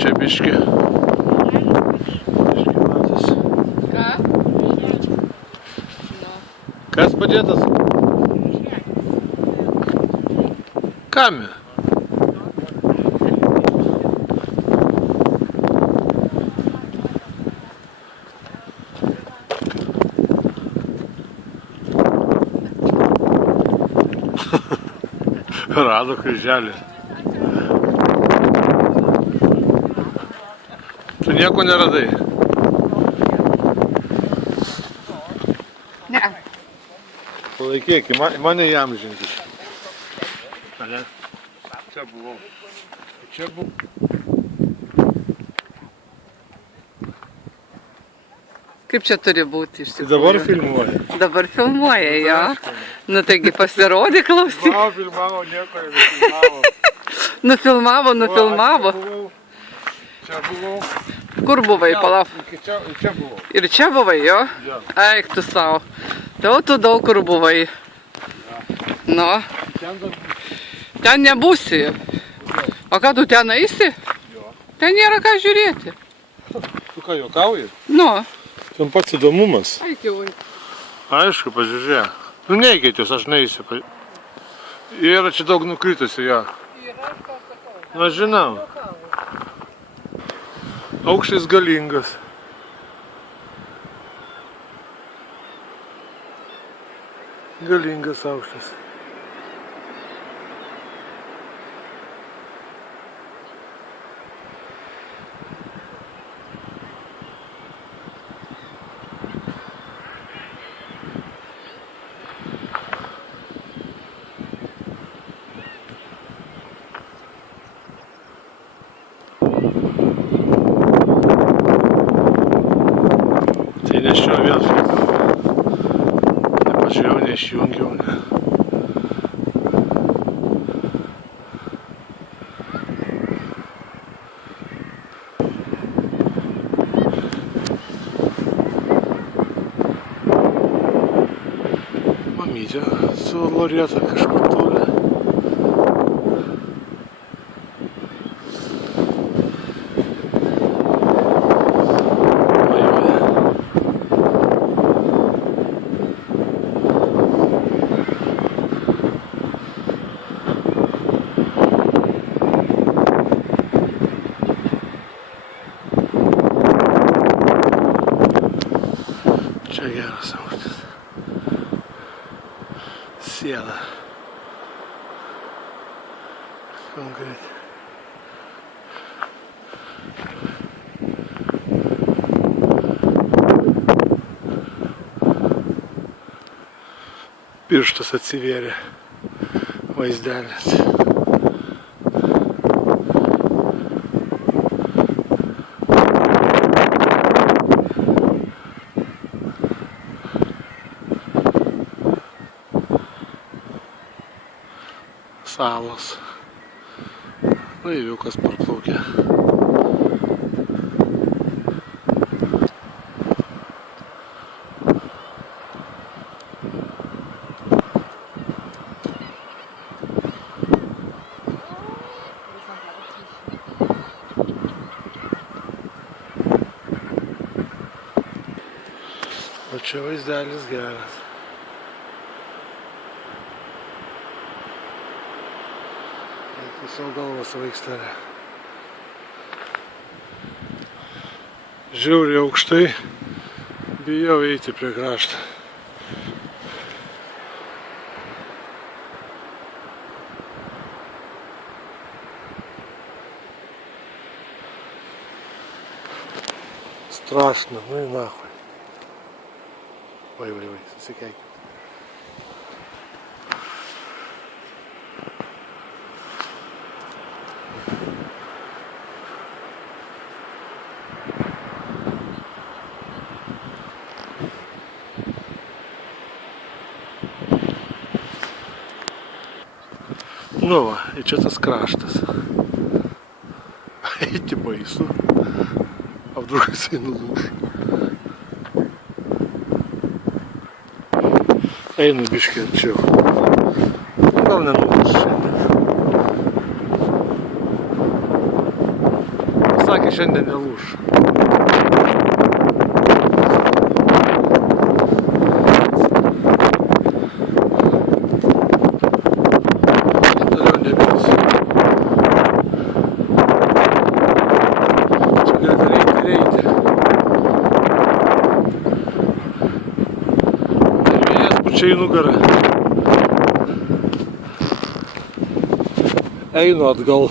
čia biški. Biški matas. Ką? Kas padėtas? Kame? Rado kryželį. Tu nieko neradai? Ne. Palaikyk, mane įamžinti. Ne? Čia buvau. Čia buvau. Kaip čia turi būti iš tikrųjų? Dabar filmuoja. Dabar filmuoja, jo. Nu taigi pasirodė, klausyk. Filmavo, nieko nebefilmavo. Nufilmavo. Čia buvau. Kur buvai, palauk? Čia buvau. Ir čia buvai, jo? Jo. Eik tu savo. Tau tu daug kur buvai. Nu. Ten nebūsi. O ką tu ten eisi? Jo. Ten nėra ką žiūrėti. Tu ką, juokauji? Nu. Ten pats įdomumas. Eik jau. Aišku, pasižiūrėk. Nu neikit jūs, aš neįsiu. Yra čia daug nukritusi, jo. Na žinau. Aukštis galingas. Galingas aukštis. Tai nešiau vėl filmavau. Nepažiūrėjau, neišjungiau. Mamytė su Loreta kažkur toli. Čia geras aukštis. Siena. Konkrečiai. Pirštas atsivėrė vaizdelis. Salos. Laiviukas parplaukė. O čia vaizdelis geras. Savo galvą savaikstare. Žiauriai aukštai, bijau eiti prie kraštą. Страшно, ну и нахуй. Ой, засекайте. Nu va, ir čia tas kraštas. Eiti baisu. O vdруг jisai nulūš. Einu biškį arčiau. Gal nenulūš šiandien. sakė, šiandien nelūš. Toliau nebėgs. Čia gali reiti. Vėjas pučia į nugarą. Einu atgal.